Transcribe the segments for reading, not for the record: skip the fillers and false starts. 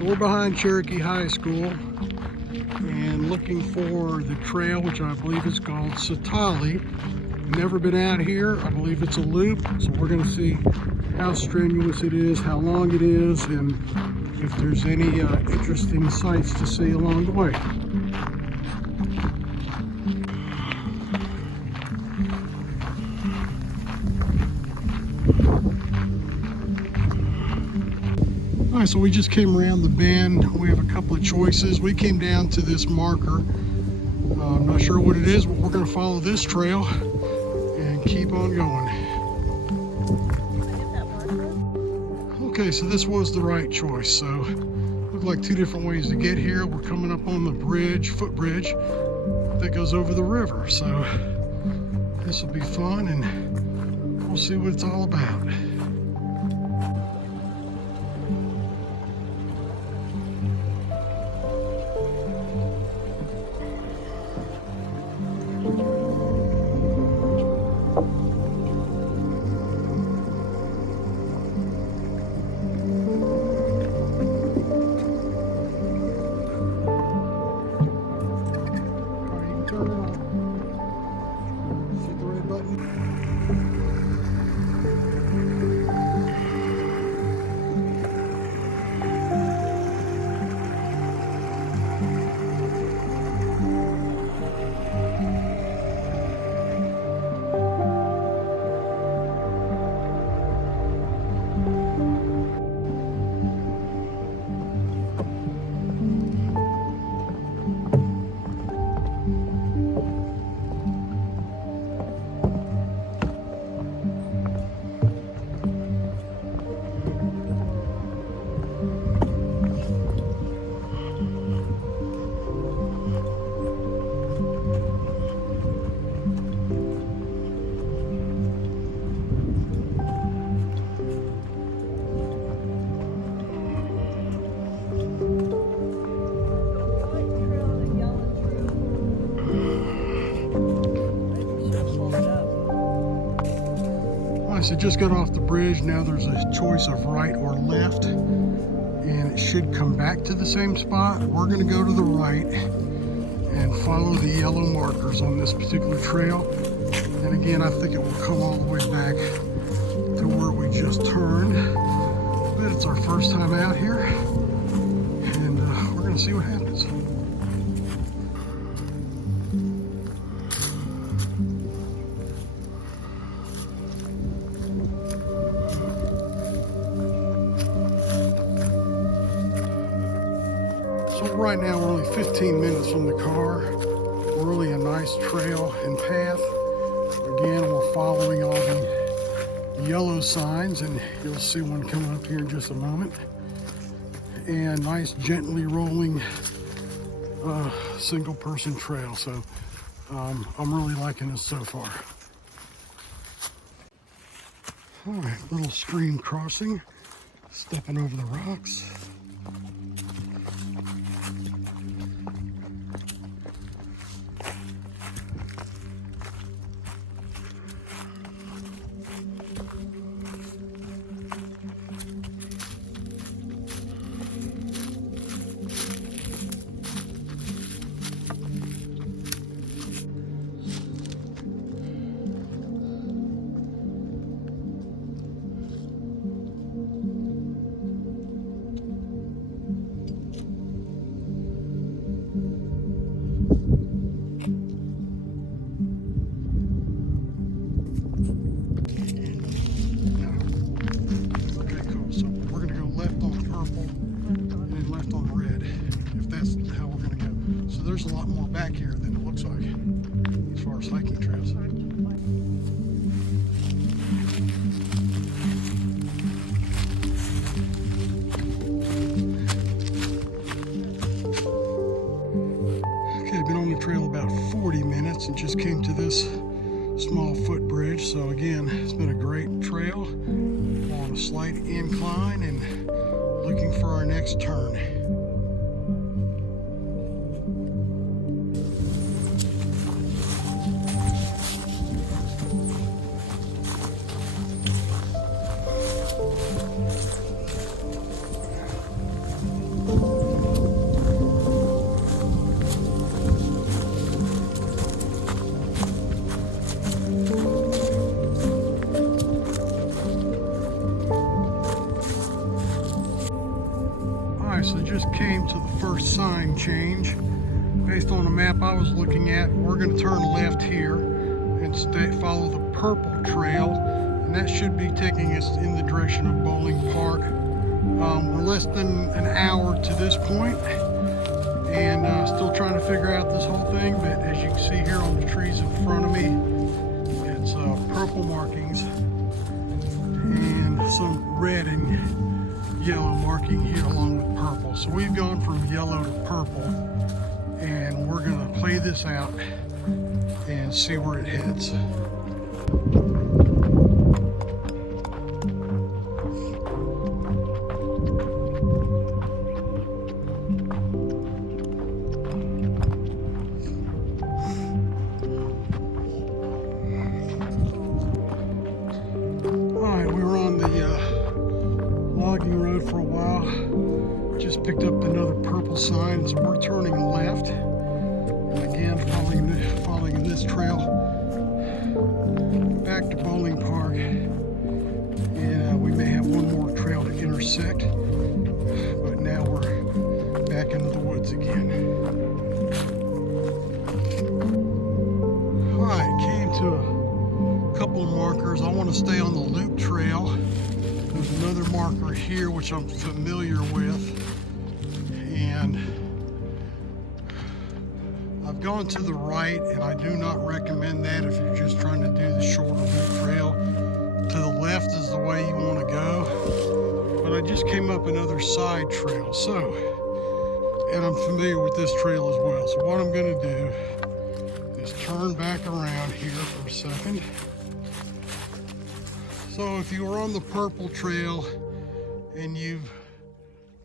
We're behind Cherokee High School and looking for the trail, which I believe is called Satali. Never been out here. I believe it's a loop, so we're going to see how strenuous it is, how long it is, and if there's any interesting sights to see along the way. All right, so we just came around the bend. We have a couple of choices. We came down to this marker. I'm not sure what it is, but we're going to follow this trail and keep on going. Okay, so this was the right choice. So look like two different ways to get here. We're coming up on the bridge, footbridge that goes over the river. So this will be fun, and we'll see what it's all about. So just got off the bridge. Now there's a choice of right or left, and it should come back to the same spot. We're going to go to the right and follow the yellow markers on this particular trail. And again, I think it will come all the way back to where we just turned. But it's our first time out here, and we're going to see what happens. So right now we're only 15 minutes from the car. Really a nice trail and path. Again, we're following all the yellow signs, and you'll see one coming up here in just a moment. And nice gently rolling single person trail. So I'm really liking this so far. All right, little stream crossing, stepping over the rocks. There's a lot more back here than it looks like as far as hiking trails. Okay, I've been on the trail about 40 minutes and just came to this small footbridge. So again, it's been a great trail on a slight incline and looking for our next turn. sign change. Based on the map I was looking at, we're going to turn left here and follow the purple trail, and that should be taking us in the direction of Boling Park. We're less than an hour to this point, and still trying to figure out this whole thing, but as you can see here on the trees in front of me, it's purple markings and some red and yellow marking here along with purple. So we've gone from yellow to purple, and we're going to play this out and see where it heads. Alright, we were on the logging road for a while. Just picked up another purple sign, so we're turning left. And again, following this trail back to Boling Park. And we may have one more trail to intersect, but now we're back into the woods again. Alright, came to a couple of markers. I want to stay on the loop trail. There's another marker here which I'm familiar with, and I've gone to the right, and I do not recommend that if you're just trying to do the shorter loop trail. To the left is the way you want to go, but I just came up another side trail, and I'm familiar with this trail as well. So what I'm going to do is turn back around here for a second. So if you were on the purple trail and you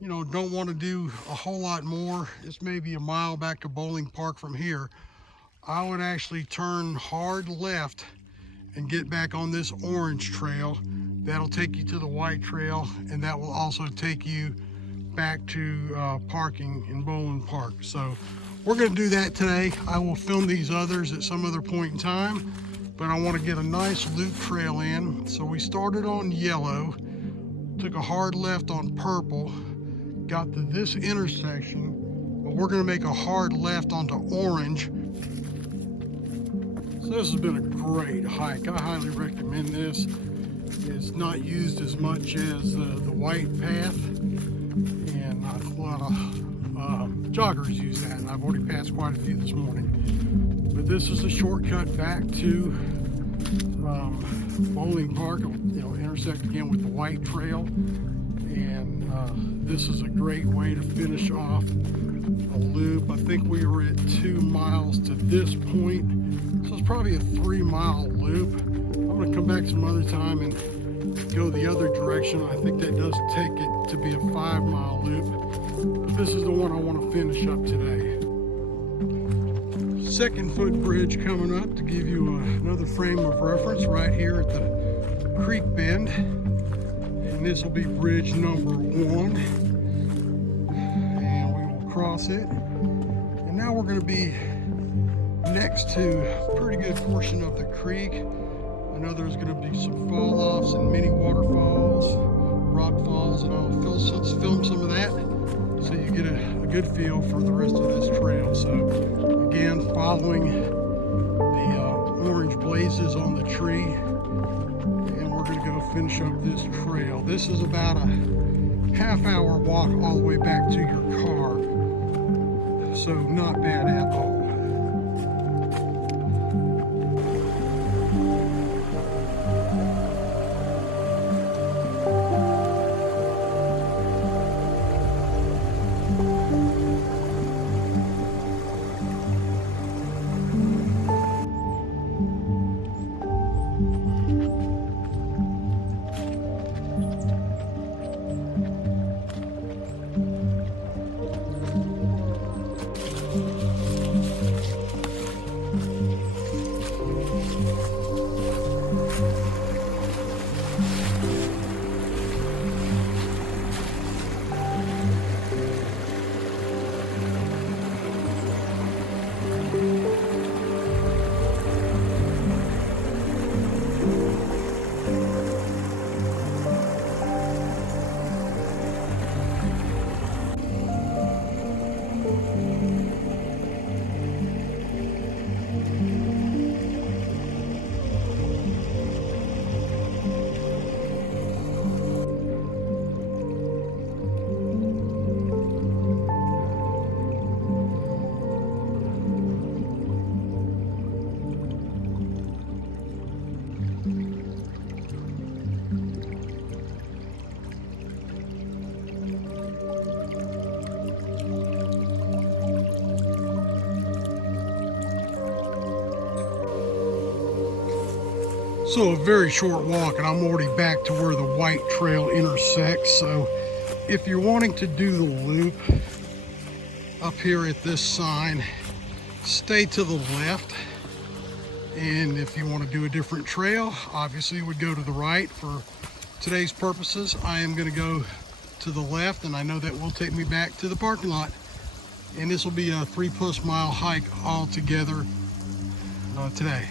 don't want to do a whole lot more, it's maybe a mile back to Boling Park from here, I would actually turn hard left and get back on this orange trail. That'll take you to the white trail, and that will also take you back to parking in Boling Park. So we're going to do that today. I will film these others at some other point in time, but I want to get a nice loop trail in. So we started on yellow, took a hard left on purple, got to this intersection, but we're going to make a hard left onto orange. So this has been a great hike. I highly recommend this. It's not used as much as the white path, and a lot of joggers use that, and I've already passed quite a few this morning. But this is a shortcut back to Boling Park. It'll intersect again with the white trail, and this is a great way to finish off a loop. I think we were at 2 miles to this point, so it's probably a 3-mile loop. I'm going to come back some other time and go the other direction. I think that does take it to be a 5-mile loop, but this is the one I want to finish up today. Second footbridge coming up to give you another frame of reference right here at the creek bend, and this will be bridge number 1, and we will cross it. And now we're going to be next to a pretty good portion of the creek. I know there's going to be some fall offs and mini waterfalls, rock falls, and I'll film some of that so you get a good feel for the rest of this trail. So again, following the orange blazes on the tree, and we're going to go finish up this trail. This is about a half-hour walk all the way back to your car, so not bad at all. So a very short walk and I'm already back to where the white trail intersects. So if you're wanting to do the loop up here at this sign, stay to the left. And if you want to do a different trail, obviously you would go to the right. For today's purposes, I am going to go to the left, and I know that will take me back to the parking lot. And this will be a 3+ mile hike all together today.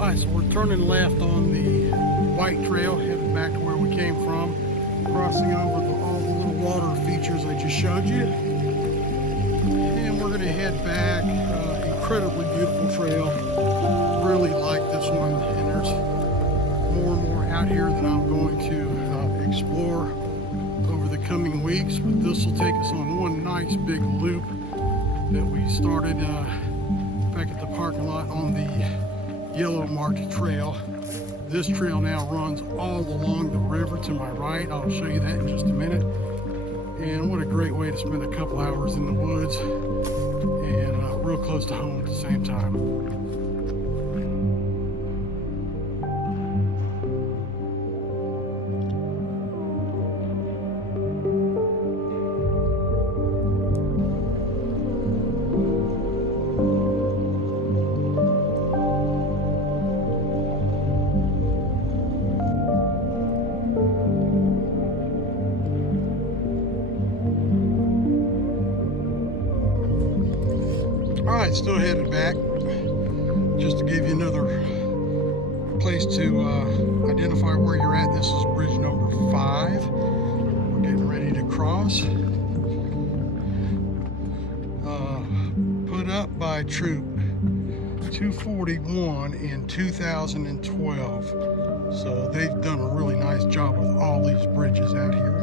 Alright, so we're turning left on the white trail, heading back to where we came from, crossing over all the little water features I just showed you. And we're going to head back. Incredibly beautiful trail. Really like this one, and there's more and more out here that I'm going to explore over the coming weeks. But this will take us on one nice big loop that we started back at the parking lot on the yellow marked trail. This trail now runs all along the river to my right. I'll show you that in just a minute. And what a great way to spend a couple hours in the woods and real close to home at the same time. Alright, still headed back, just to give you another place to identify where you're at. This is bridge number 5. We're getting ready to cross. Put up by Troop 241 in 2012. So they've done a really nice job with all these bridges out here.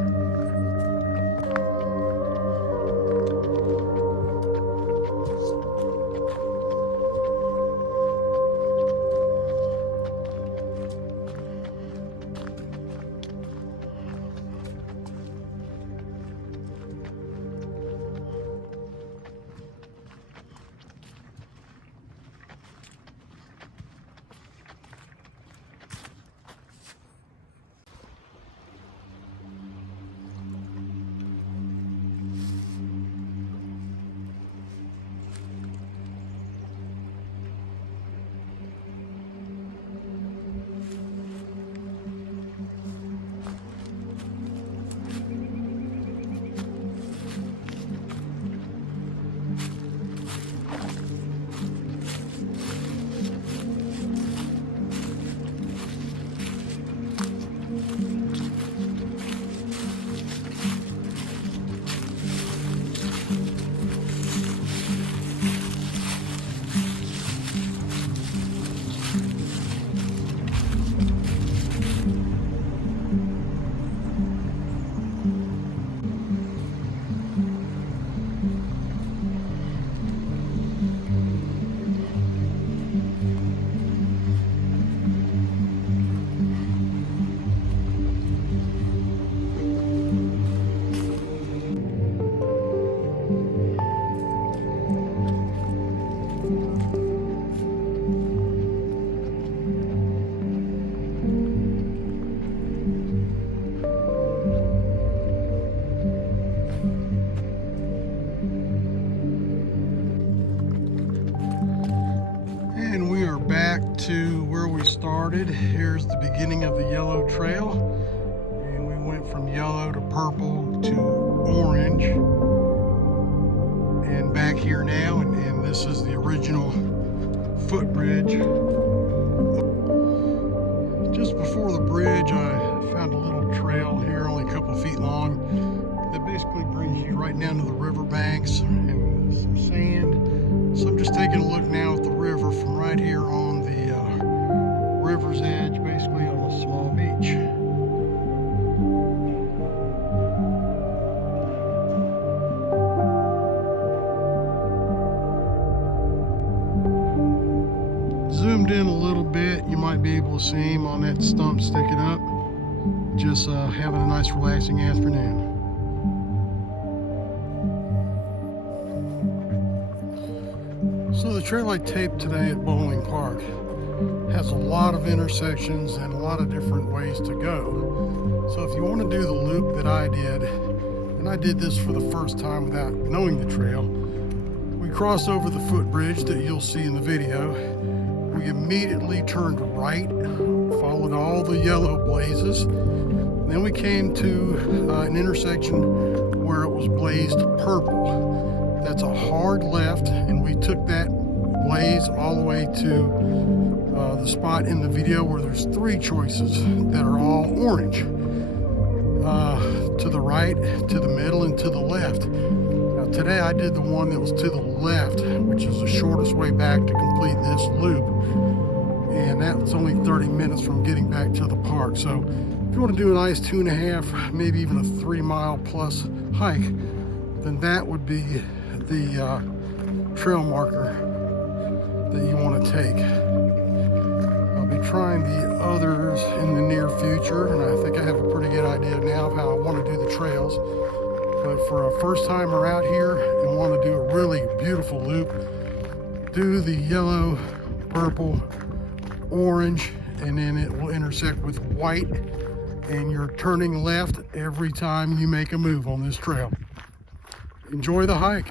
back to where we started. Here's the beginning of the yellow trail, and we went from yellow to purple to orange, and back here now, and this is the original footbridge. Just before the bridge, I found a little trail here, only a couple of feet long, that basically brings you right down to the riverbanks and some sand. So I'm just taking a look now at the river from right here on the river's edge, basically on a small beach. Zoomed in a little bit, you might be able to see him on that stump sticking up. Just having a nice relaxing afternoon. So the trail I taped today at Boling Park has a lot of intersections and a lot of different ways to go. So if you want to do the loop that I did, and I did this for the first time without knowing the trail, we crossed over the footbridge that you'll see in the video. We immediately turned right, followed all the yellow blazes. Then we came to an intersection where it was blazed purple. That's a hard left, and we took that blaze all the way to the spot in the video where there's three choices that are all orange. To the right, to the middle, and to the left. Now today I did the one that was to the left, which is the shortest way back to complete this loop. And that's only 30 minutes from getting back to the park. So if you want to do a nice 2.5, maybe even a 3 mile plus hike, then that would be the trail marker that you want to take. I'll be trying the others in the near future, and I think I have a pretty good idea now of how I want to do the trails. But for a first timer out here and want to do a really beautiful loop, do the yellow, purple, orange, and then it will intersect with white, and you're turning left every time you make a move on this trail. Enjoy the hike.